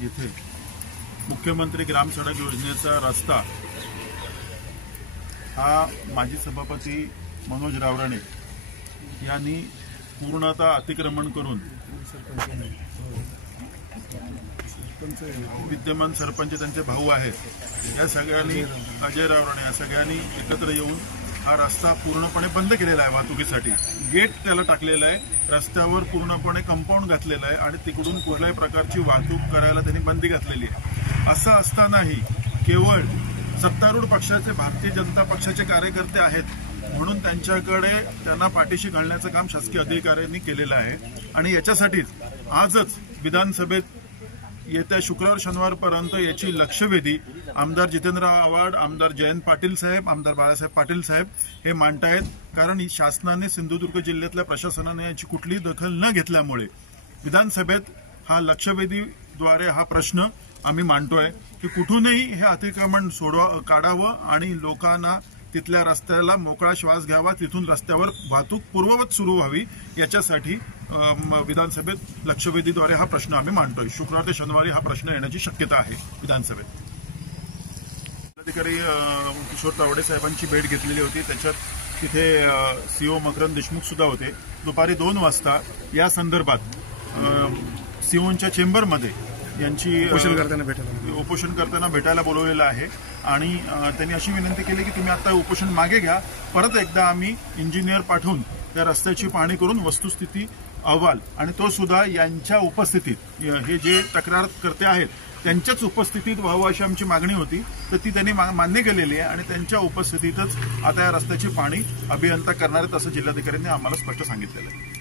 येथे मुख्यमंत्री ग्राम सडक योजनेचा रस्ता हा माजी सभापती मनोज रावराणे यांनी पूर्णतः अतिक्रमण करून विद्यमान सरपंच त्यांचे भाऊ आहेत या सगळ्यांनी अजय रावराणे या सगळ्यांनी एकत्र येऊन हा रस्ता पूर्णपणे बंद केलेला आहे वाहतुकीसाठी। गेट त्याला टाकलेला आहे, रस्त्यावर पूर्णपणे कंपाऊंड घातलेलं आहे आणि तिकडून कुठल्याही प्रकारची वाहतूक करायला त्यांनी बंदी घातलेली आहे। असं असतानाही केवळ सत्तारूढ पक्षाचे भारतीय जनता पक्षाचे कार्यकर्ते आहेत म्हणून त्यांना पाठीशी घालण्याचं काम शासकीय अधिकाऱ्यांनी केलेलं आहे आणि याच्यासाठीच आजच विधानसभेत येत्या शुक्रवार शनिवारपर्यंत याची लक्षवेधी आमदार जितेंद्र आव्हाड, आमदार जयंत पाटील साहेब, आमदार बाळासाहेब पाटील साहेब हे मांडतायत। कारण शासनाने सिंधुदुर्ग जिल्ह्यातल्या प्रशासनाने याची कुठलीही दखल न घेतल्यामुळे विधानसभेत हा लक्षवेधीद्वारे हा प्रश्न आम्ही मांडतोय की कुठूनही हे अतिक्रमण काढावं आणि लोकांना तिथल्या रस्त्याला मोकळा श्वास घ्यावा, तिथून रस्त्यावर वाहतूक पूर्ववत सुरू व्हावी याच्यासाठी विधानसभेत लक्षवेधीद्वारे हा प्रश्न आम्ही मांडतोय। शुक्रवार ते शनिवारी हा प्रश्न येण्याची शक्यता आहे विधानसभेत। जिल्हाधिकारी किशोर तावडे साहेबांची भेट घेतलेली होती, त्याच्यात तिथे सीओ मकरंद देशमुख सुद्धा होते। दुपारी 2 वाजता या संदर्भात सीओच्या चेंबरमध्ये यांची उपोषण करताना भेटायला बोलवलेलं आहे आणि त्यांनी अशी विनंती केली की तुम्ही आता उपोषण मागे घ्या, परत एकदा आम्ही इंजिनियर पाठवून त्या रस्त्याची पाहणी करून वस्तुस्थिती अहवाल आणि तो सुद्धा यांच्या उपस्थितीत हे जे तक्रारकर्ते आहेत त्यांच्याच उपस्थितीत व्हावं अशी आमची मागणी होती, तर ती त्यांनी मान्य केलेली आहे आणि त्यांच्या उपस्थितीतच आता या रस्त्याची पाहणी अभियंता करणार आहेत असं जिल्हाधिकाऱ्यांनी आम्हाला स्पष्ट सांगितलेलं आहे।